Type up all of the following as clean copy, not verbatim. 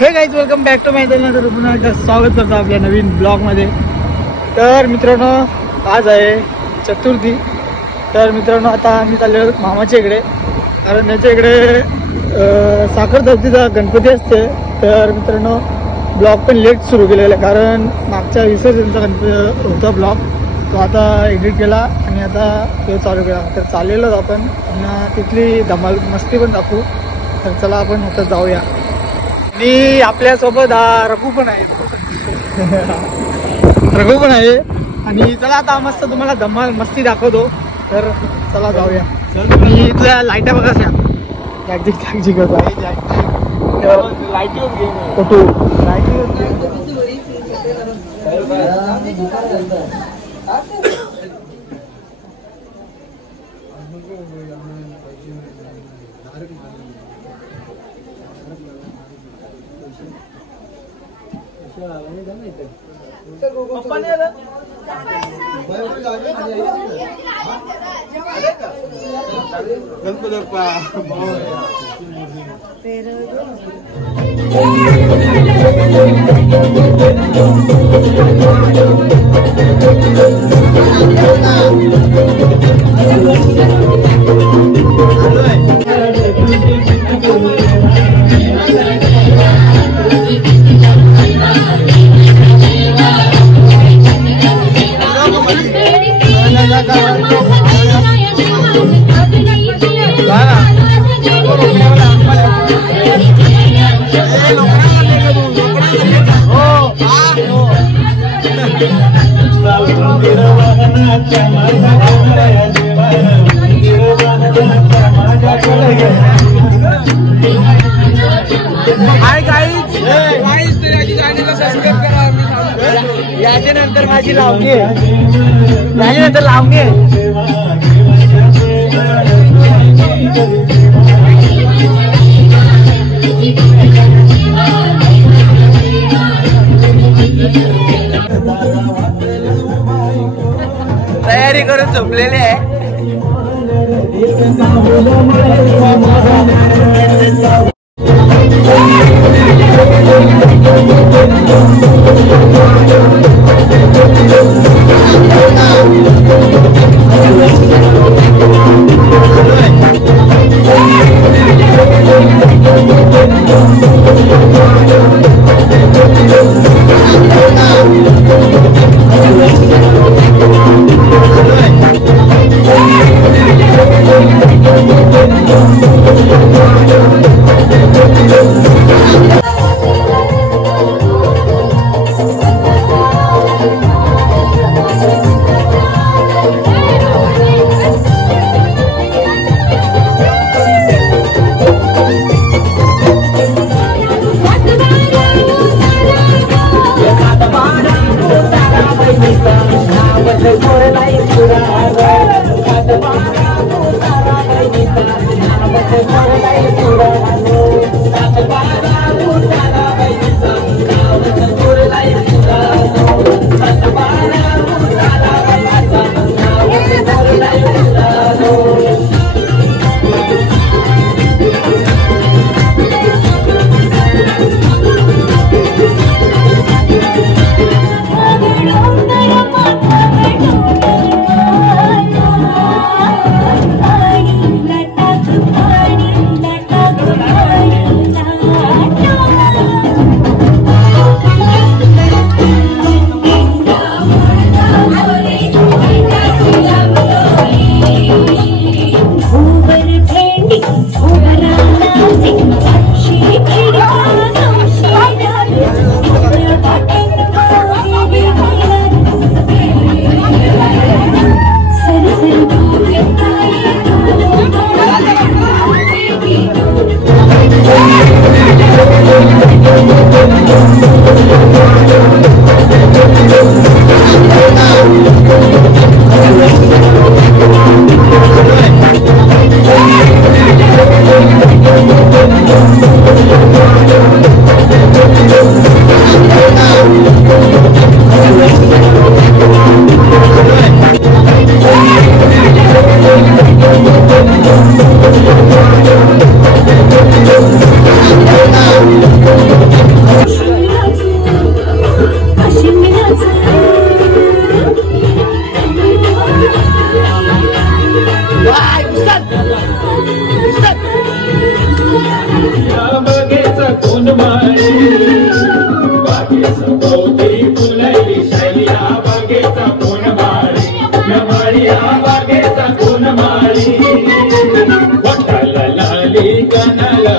हे guys welcome back to my channel. तर पुन्हा एकदा स्वागत करतो आपल्या नवीन ब्लॉगमध्ये. तर मित्रांनो आज आहे चतुर्थी. तर मित्रांनो आता आम्ही चाललो मामाच्या इकडे, कारण त्याच्या इकडे साखर चौथीचा गणपती असते. तर मित्रांनो ब्लॉग पण लेट सुरू केलेला आहे, कारण मागच्या विसर्जनचा गणपती होता ब्लॉग, तो आता एडिट केला आणि आता तो चालू केला. तर चाललेलोच आपण तिथली धमाल मस्ती पण दाखवू. तर चला आपण आता जाऊया. आणि आपल्यासोबत रघु पण आहे रघु पण आहे. आणि चला आता मस्त तुम्हाला धमाल मस्ती दाखवतो. तर चला जाऊया. आणि इथल्या लाईटा बघा त्या जागजिक जागजिक फोटो याच्यानंतर माझी लावणी आहे, याच्यानंतर लावणी आहे. तयारी करून झोपलेले आहे.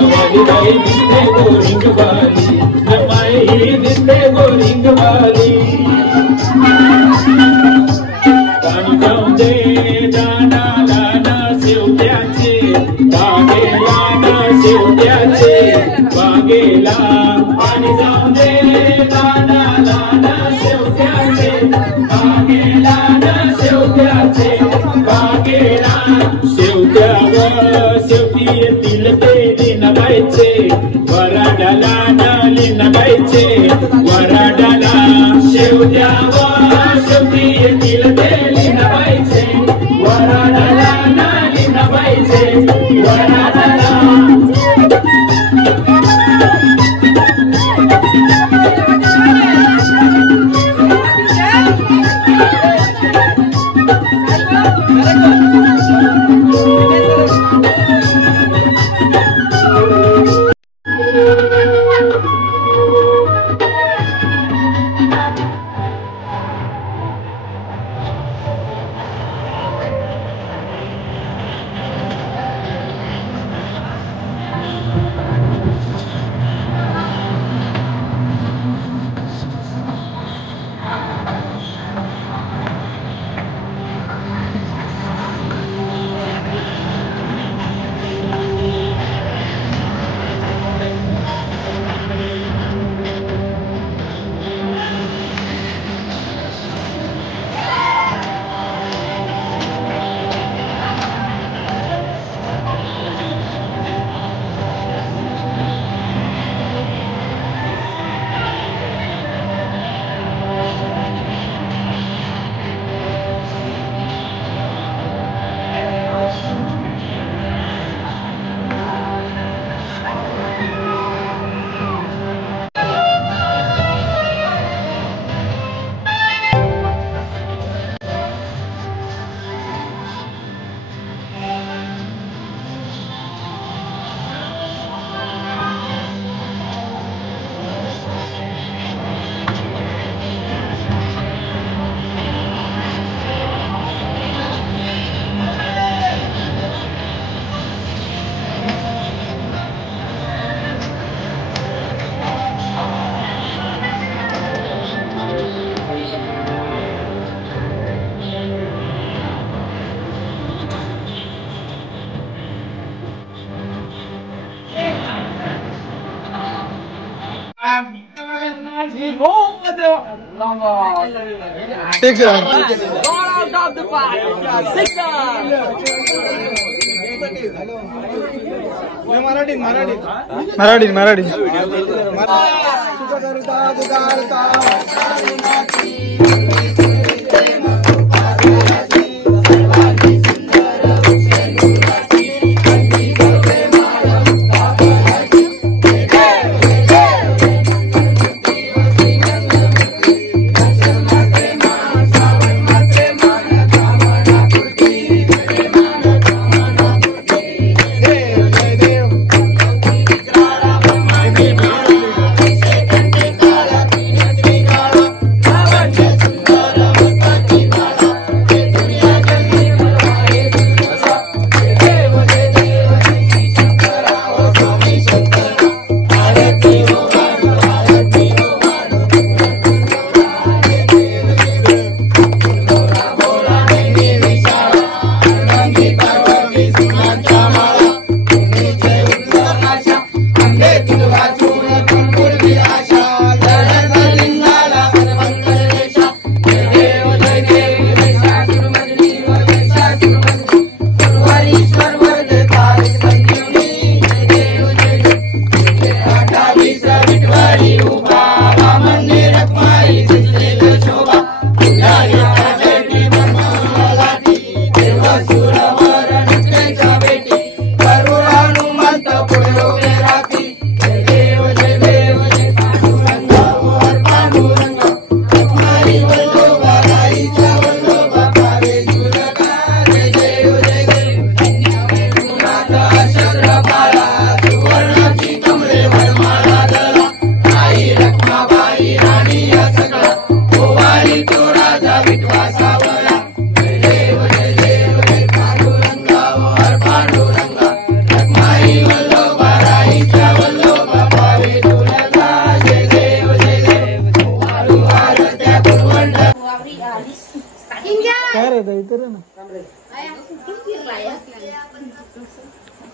वाली बाई दिसते बोरिंग वाली जमाई ही दिसते बोरिंग वाली पाणी जाऊन दे दाना दाना शेवट्याचे बागेला ना शेवट्याचे बागेला पाणी जाऊन दे दाना दाना शेवट्याचे बागेला ना शेवट्याचे बागेला शेवट्यावर शेवटी येतील ते लिनबाईचे वराडाला नाली नगायचे वराडाला शेवट्यावर शेवटी येतील ते लिनबाईचे वराडाला नाली नगायचे वराडाला Take it out. Out of the fight. Marathi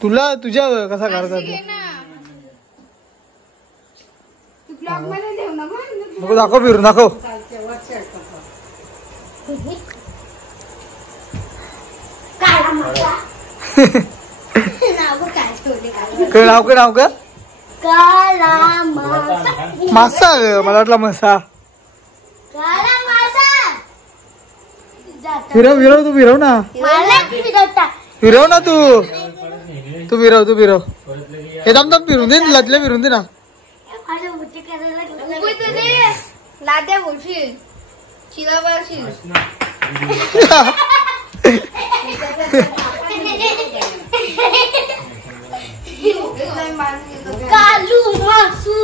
तुला तुझ्या कसा करायचा नको दाखव फिरून दाखव नाव का नाव का मासा मला वाटला मसा फिरव फिरव तू फिरव ना फिरव ना तू फिरव हे दम फिरून दे लदल्या फिरून दे ना लाद्या बोलशील चिला बोलशील कालू मासू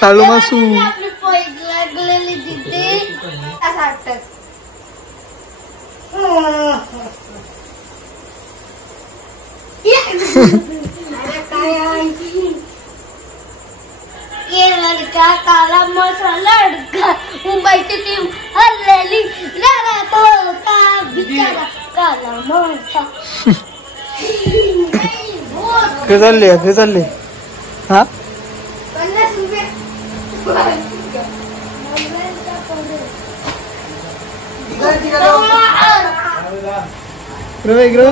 कालू मासू आपली पैक लागलेली तिथे असं वाटत ये लड़का काला मसाला लड़का मुंबईची टीम हरलेली लढा तो का बिचारा काला मासा ते चालले हा 50 रुपये इकडं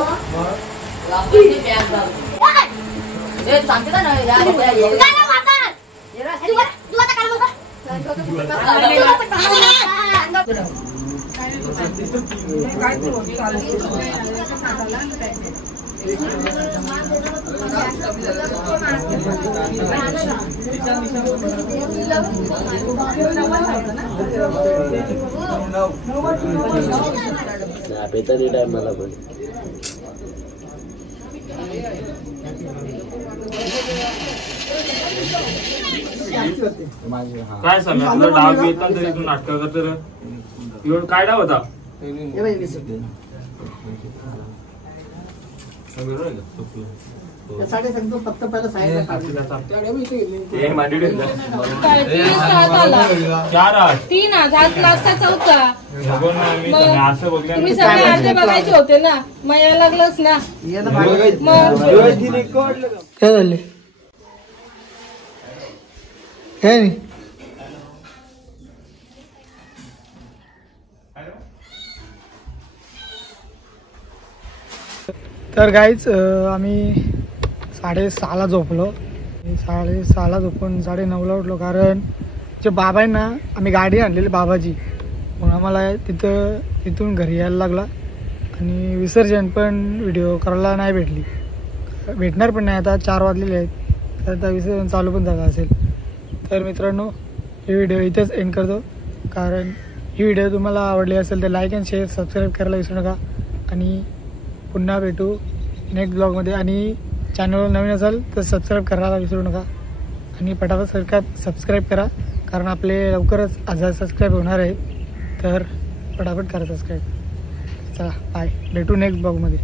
मला पण काय सांगा तुला डाव येतात तरी तू नाटक करत काय डाव होता तुम्ही सगळे अर्धे बघायचे होते ना मग यायला लागलंच ना काय झाले काय नाही तर गाईच आम्ही 6:30ला झोपलो 6:30ला झोपून 9:30ला उठलो कारण जे बाबा आहे ना आम्ही गाडी आणलेली बाबाची मग आम्हाला तिथून घरी यायला लागला आणि विसर्जन पण व्हिडिओ करायला नाही भेटणार पण नाही आता 4 वाजलेले आहेत तर आता विसर्जन चालू पण झालं असेल तर मित्रांनो ही व्हिडिओ इथेच एंड करतो कारण ही व्हिडिओ तुम्हाला आवडली असेल तर लाईक अँड शेअर सबस्क्राईब करायला विसरू नका आणि पुन्हा भेटू नेक्स्ट ब्लॉगमध्ये आणि चॅनलवर नवीन असाल तर सबस्क्राईब करायला विसरू नका आणि पटापट सबस्क्राईब करा कारण आपले लवकरच 1000 सबस्क्राईब होणार आहेत तर पटापट करा सबस्क्राईब चला बाय भेटू नेक्स्ट ब्लॉगमध्ये